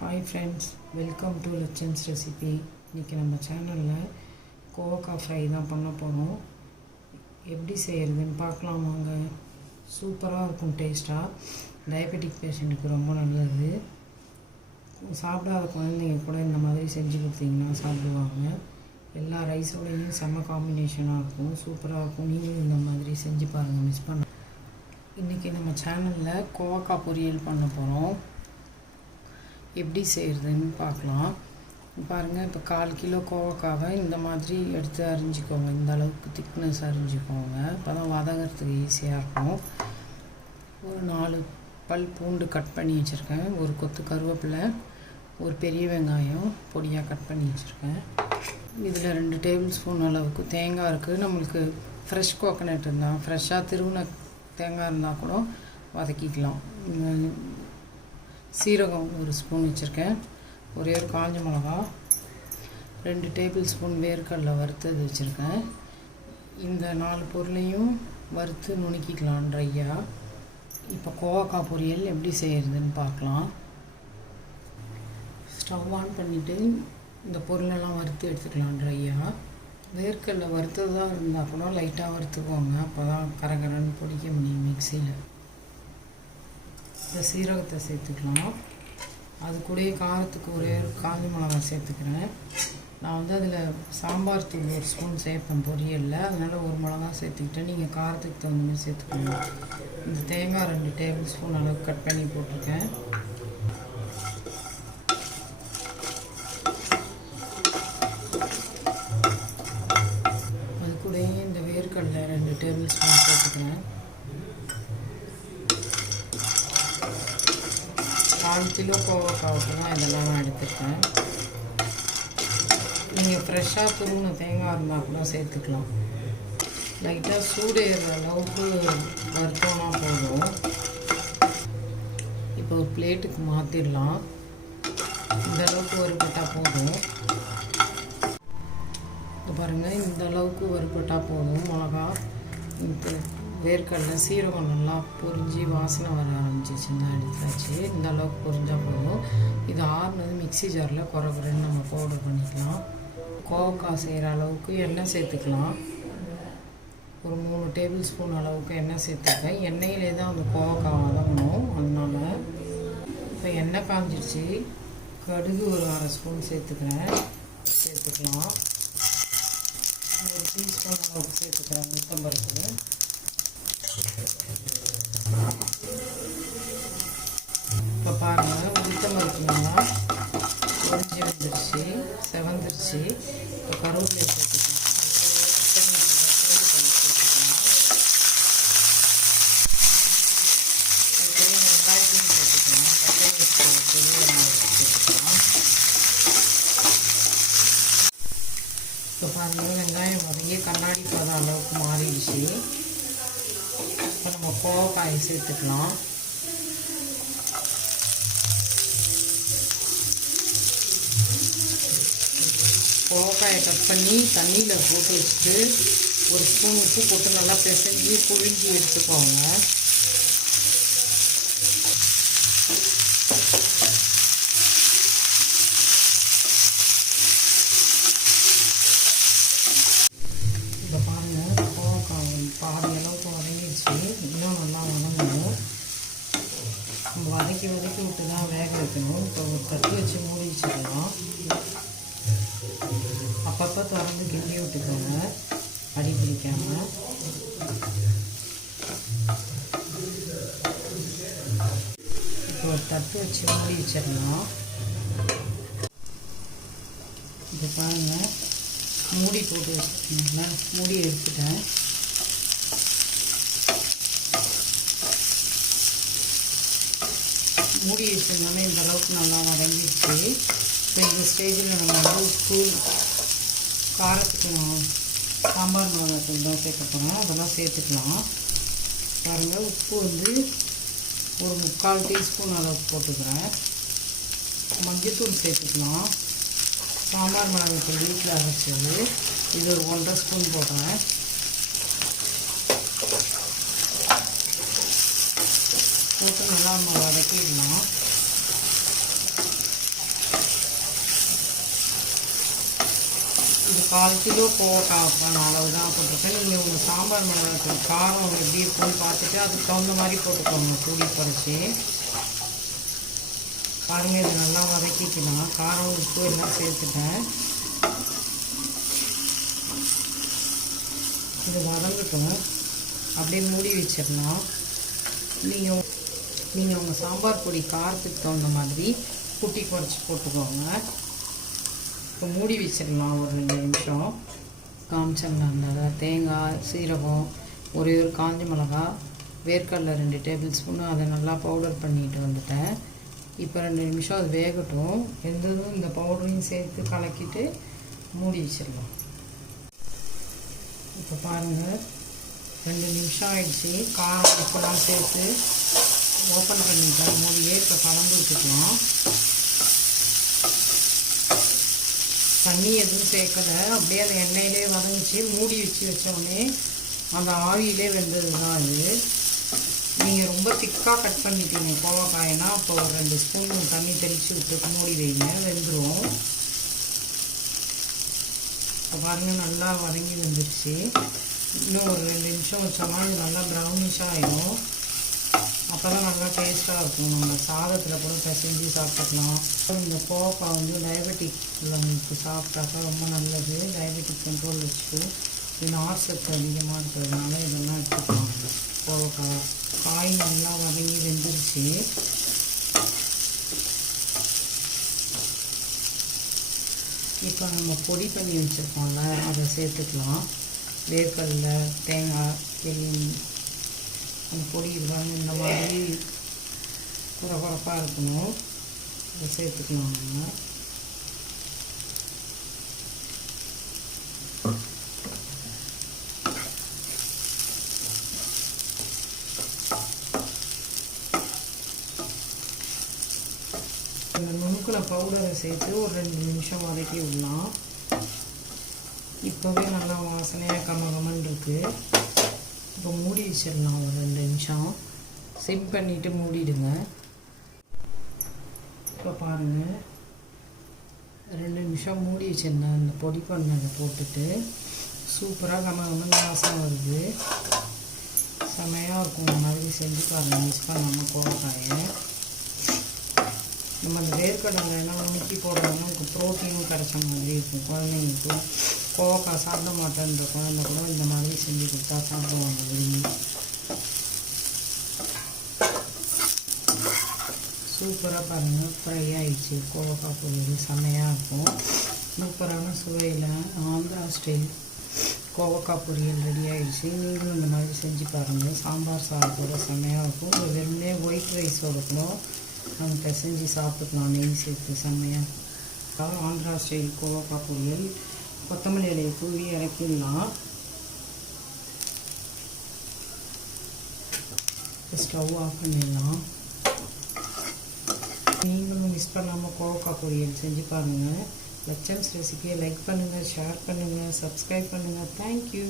Hi friends, welcome to லட்சன்ஸ் recipe. இன்றைக்கி நம்ம சேனலில் கோவக்காய் ஃப்ரை தான் பண்ண போகிறோம். எப்படி செய்கிறதுன்னு பார்க்கலாம் வாங்க. சூப்பராக இருக்கும் டேஸ்ட்டாக. டயபெட்டிக் பேஷண்ட்டுக்கு ரொம்ப நல்லது. சாப்பிடாத குழந்தைங்க கூட இந்த மாதிரி செஞ்சு கொடுத்தீங்கன்னா சாப்பிடுவாங்க. எல்லா ரைஸோடையும் செம்ம காம்பினேஷனாக இருக்கும், சூப்பராக இருக்கும். நீங்களும் இந்த மாதிரி செஞ்சு பாருங்கள், மிஸ் பண்ண. இன்றைக்கி நம்ம சேனலில் கோவக்காய் பொரியல் பண்ண போகிறோம். எப்படி செய்கிறதுன்னு பார்க்கலாம். பாருங்கள், இப்போ 1/4 கிலோ கோவக்காவை இந்த மாதிரி எடுத்து அரிஞ்சிக்கோங்க. இந்த அளவுக்கு திக்னஸ் அரிஞ்சிக்கோங்க. அப்போ தான் வதங்கிறதுக்கு ஈஸியாக இருக்கும். ஒரு 4 பல் பூண்டு கட் பண்ணி வச்சுருக்கேன். ஒரு கொத்து கருவேப்பிலை, ஒரு பெரிய வெங்காயம் பொடியாக கட் பண்ணி வச்சுருக்கேன். இதில் 2 டேபிள் ஸ்பூன் அளவுக்கு தேங்காய் இருக்குது. நம்மளுக்கு ஃப்ரெஷ் கோகனட் இருந்தால், ஃப்ரெஷ்ஷாக திருவுன தேங்காய் இருந்தால் கூட வதக்கிக்கலாம். சீரகம் 1 ஸ்பூன் வச்சுருக்கேன். ஒரே ஒரு காஞ்ச மிளகா, 2 டேபிள் ஸ்பூன் வேர்க்கடலை வறுத்தது வச்சுருக்கேன். இந்த 4 பொருளையும் வறுத்து நுணுக்கிக்கலாம் ட்ரையாக. இப்போ கோவக்காய் பொரியல் எப்படி செய்கிறதுன்னு பார்க்கலாம். ஸ்டவ் ஆன் பண்ணிவிட்டு இந்த பொருளெல்லாம் வறுத்து எடுத்துக்கலாம் ட்ரையாக. வேர்க்கடலை வறுத்ததாக இருந்தால் கூட லைட்டாக வறுத்துக்கோங்க, அப்போ தான் கரகரன்னு பொடிக்க முடியும் மிக்சியில். இந்த சீரகத்தை சேர்த்துக்கலாம். அது கூடயே காரத்துக்கு ஒரே ஒரு காஞ்ச மிளகாய் சேர்த்துக்கிறேன். நான் அதில் சாம்பார் தூள் 1 ஸ்பூன் சேர்ப்பேன் பொரியலில், அதனால் 1 மிளகாய் சேர்த்துக்கிட்டேன். நீங்கள் காரத்துக்கு தகுந்த மாதிரி சேர்த்துக்கணும். இந்த தேங்காய் 2 டேபிள் ஸ்பூன் அளவுக்கு கட் பண்ணி போட்டிருக்கேன். அது கூடயே இந்த வேர்க்கடலை 2 டேபிள் ஸ்பூன் சேர்த்துக்கிறேன். 1/4 கிலோ கோவக்காவுக்கு தான் இதெல்லாம் நான் எடுத்துருக்கேன். நீங்கள் ஃப்ரெஷ்ஷாக துருவின தேங்காய் இருந்தால் கூட சேர்த்துக்கலாம். லைட்டாக சூடு ஏறுற அளவுக்கு வறுத்தோன்னா போதும். இப்போ ஒரு பிளேட்டுக்கு மாற்றிடலாம். இந்த அளவுக்கு வறுபட்டால் போதும். இப்போ பாருங்கள், இந்த அளவுக்கு வறுபட்டால் போதும். மிளகா, இந்த வேர்க்கடலை, சீரகம் நல்லா பொரிஞ்சு வாசனை வர ஆரம்பிச்சிச்சுன்னா எடுத்தாச்சு. இந்த அளவுக்கு பொரிஞ்சால் போதும். இது ஆறுனது மிக்சி ஜாரில் குறைக்குறேன்னு நம்ம பவுடர் பண்ணிக்கலாம். கோவக்காய் செய்கிற அளவுக்கு எண்ணெய் சேர்த்துக்கலாம். ஒரு 3 டேபிள் ஸ்பூன் அளவுக்கு எண்ணெய் சேர்த்துருக்கேன். எண்ணெயிலே தான் அந்த கோவக்காய் வதங்கணும், அதனால். இப்போ எண்ணெய் காஞ்சிடுச்சு. கடுகு ஒரு 1/2 ஸ்பூன் சேர்த்துக்கலாம். ஒரு டீஸ்பூன் அளவுக்கு சேர்த்துக்கிறேன் உளுத்தம்பருப்பு. இப்போ பாருங்கள், உளுத்தம்பருப்புலாம் பொரிஞ்சு வந்துருச்சு, செவந்துருச்சு. இப்போ கருவேப்பிலை சேர்த்துக்கலாம். வெங்காயத்தையும் சேர்த்துக்கலாம். தக்காளி பெரிய வெங்காயத்தை சேர்த்துக்கலாம். இப்போ பாருங்கள், வெங்காயம் வதங்கி கண்ணாடி பதம் அளவுக்கு மாறிடுச்சு. இப்போ நம்ம கோவக்காயை சேர்த்துக்கலாம். கோவக்காயை கட் பண்ணி தண்ணியில் போட்டு வச்சுட்டு 1 ஸ்பூன் உப்பு போட்டு நல்லா பிசைஞ்சு புழிஞ்சி எடுத்துக்கோங்க. இப்போ பாருங்கள், கோவக்காய் பாதி அளவுக்கு வதங்கிடுச்சு. இன்னும் நல்லா வதங்கணும். நம்ம வதக்கி விட்டு தான் வேக வைக்கணும். இப்போ ஒரு தட்டு வச்சு மூடி வச்சுக்கலாம். அப்பப்போ திறந்து கிண்டி விட்டுக்கோங்க, அடி பிடிக்காமல். இப்போ ஒரு தட்டு வச்சு மூடி வச்சிடலாம். இப்போ பாருங்கள், மூடி போட்டு வச்சுருக்கீங்களா, மூடி எடுத்துட்டேன். மூடி வச்சிருந்தோன்னே இந்த அளவுக்கு நல்லா வதங்கிடுச்சு. இப்போ இந்த ஸ்டேஜில் நம்ம உப்பு, காரத்துக்கு சாம்பார் மிளகாத்தூள் தான் சேர்க்க போகிறோம், அதெல்லாம் சேர்த்துக்கலாம். பாருங்கள், உப்பு ஒரு 3/4 டீஸ்பூன் அளவுக்கு போட்டுக்கிறேன். மஞ்சத்தூள் சேர்த்துக்கலாம். சாம்பார் மிளகாத்தூள் வீட்டில் அரைச்சது, இது ஒரு 1/2 ஸ்பூன் போடுறேன். போட்டு நல்லா நம்ம வதக்கிடலாம். 1/4 கிலோ கோவக்காய் அளவு தான் போட்டிருக்கேன். நீங்கள் உங்கள் சாம்பார் மிளகாய் காரம் எப்படி இருக்குன்னு பார்த்துட்டு அதுக்கு தகுந்த மாதிரி போட்டுக்கோங்க. கூடி குறைச்சி பாருங்கள். இது நல்லா வதக்கிக்கலாம். காரம் உப்பு எல்லாம் சேர்த்துட்டேன். இது வதங்கட்டும். அப்படியே மூடி வச்சிடலாம். நீங்கள் உங்கள் சாம்பார் பொடி காரத்துக்கு தகுந்த மாதிரி குட்டி குறைச்சி போட்டுக்கோங்க. இப்போ மூடி வச்சிடலாம் ஒரு 2 நிமிஷம். காமிச்சங்கனால தேங்காய், சீரகம், ஒரே ஒரு காஞ்ச மிளகா, வேர்க்கடலை 2 டேபிள் ஸ்பூன் அதை நல்லா பவுடர் பண்ணிட்டு வந்துட்டேன். இப்போ 2 நிமிஷம் அது வேகட்டும். வெந்ததும் இந்த பவுடரையும் சேர்த்து கலக்கிட்டு மூடி வச்சிடலாம். இப்போ பாருங்கள் 2 நிமிஷம் ஆயிடுச்சு. காரம் உப்பெல்லாம் சேர்த்து ஓப்பன் பண்ணிட்டேன் மூடியே. இப்போ கலந்து விட்டுக்கலாம். தண்ணி எதுவும் சேர்க்கலை. அப்படியே அந்த எண்ணெயிலே வதங்கிச்சு. மூடி வச்சோடனே அந்த ஆவியிலே வெந்தது தான் அது. நீங்கள் ரொம்ப திக்காக கட் பண்ணிட்டீங்க கோவக்காய்னா அப்போ ஒரு 2 ஸ்பூன் தண்ணி தெளித்து விட்டு மூடி வைங்க, வெந்துடும். இப்போ பாருங்கள் நல்லா வதங்கி வந்துடுச்சு. இன்னும் ஒரு 2 நிமிஷம் வச்சோம்னா இது நல்லா ப்ரௌனிஷாக ஆகிடும். அப்போ தான் நல்லா டேஸ்ட்டாக இருக்கும். நம்ம சாதத்தில் கூட பிசைஞ்சு சாப்பிட்டுக்கலாம். இந்த கோவக்காய் வந்து டயபெட்டிக் உள்ளவங்களுக்கு சாப்பிட்டாக்கா ரொம்ப நல்லது. டயபெட்டிக் கண்ட்ரோல் வச்சுக்கும். இது நார் சத்து அதிகமாக இருக்கிறதுனால இதெல்லாம் எடுத்துக்கலாம். கோவக்காய் காய் நல்லா வதங்கி வெந்துருச்சு. இப்போ நம்ம பொடி பண்ணி வச்சுருக்கோம்ல அதை சேர்த்துக்கலாம். வேர்க்கடலை, தேங்காய், எள்ளு அந்த பொடி இருக்காங்க. இந்த மாதிரி குறப்பாக இருக்கணும். அதை சேர்த்துக்கலாம். நம்ம இந்த நுணுக்கின பவுடரை சேர்த்து ஒரு 2 நிமிஷம் வதக்கி விடலாம். இப்போவே நல்லா வாசனையாக கமகமன்னு இருக்குது. இப்போ மூடி வச்சிடலாம் ஒரு 2 நிமிஷம். சிம் பண்ணிவிட்டு மூடிடுங்க. இப்போ பாருங்கள் 2 நிமிஷம் மூடி வச்சிருந்தேன். அந்த பொடி பண்ணதை போட்டுட்டு சூப்பராக கமகமன்னு வாசம் வருது. செமையாக இருக்கும். இந்த மாதிரி செஞ்சு பாருங்கள். மிஸ் பண்ணாமல் கோவக்காயை. நம்ம அந்த வேர்க்கடலைலாம் நுணுக்கி போடுறோம்னா நமக்கு ப்ரோட்டீனும் கிடைச்ச மாதிரி இருக்கும். குழந்தைங்களுக்கு கோவக்காய் சாப்பிட மாட்டேன்ற குழந்தை கூட இந்த மாதிரி செஞ்சு கொடுத்தா சாப்பிடுவாங்க விரும்பி. சூப்பராக பாருங்கள் ஃப்ரை ஆகிடுச்சு. கோவக்காய் பொரியல் செம்மையாக இருக்கும். சூப்பரான சுவையில் ஆந்திரா ஸ்டைல் கோவக்காய் பொரியல் ரெடி ஆகிடுச்சு. நீங்களும் இந்த மாதிரி செஞ்சு பாருங்கள். சாம்பார் சாதத்தோட செம்மையாக இருக்கும். ஒரு வெறுமனே ஒயிட் ரைஸோட கூட நம்ம பிசைஞ்சு சாப்பிட்டுக்கலாம். நெய் சேர்த்து செம்மையாக. ஆந்திரா ஸ்டைல் கோவக்காய் பொரியல். கொத்தமல்லி இலையை தூவி இறக்கிடலாம். ஸ்டவ் ஆஃப் பண்ணிடலாம். நீங்களும் மிஸ் பண்ணாமல் கோவக்காய் பொரியல் செஞ்சு பாருங்கள். லட்சம்ஸ் ரெசிபியை லைக் பண்ணுங்கள், ஷேர் பண்ணுங்கள், சப்ஸ்கிரைப் பண்ணுங்கள். தேங்க்யூ.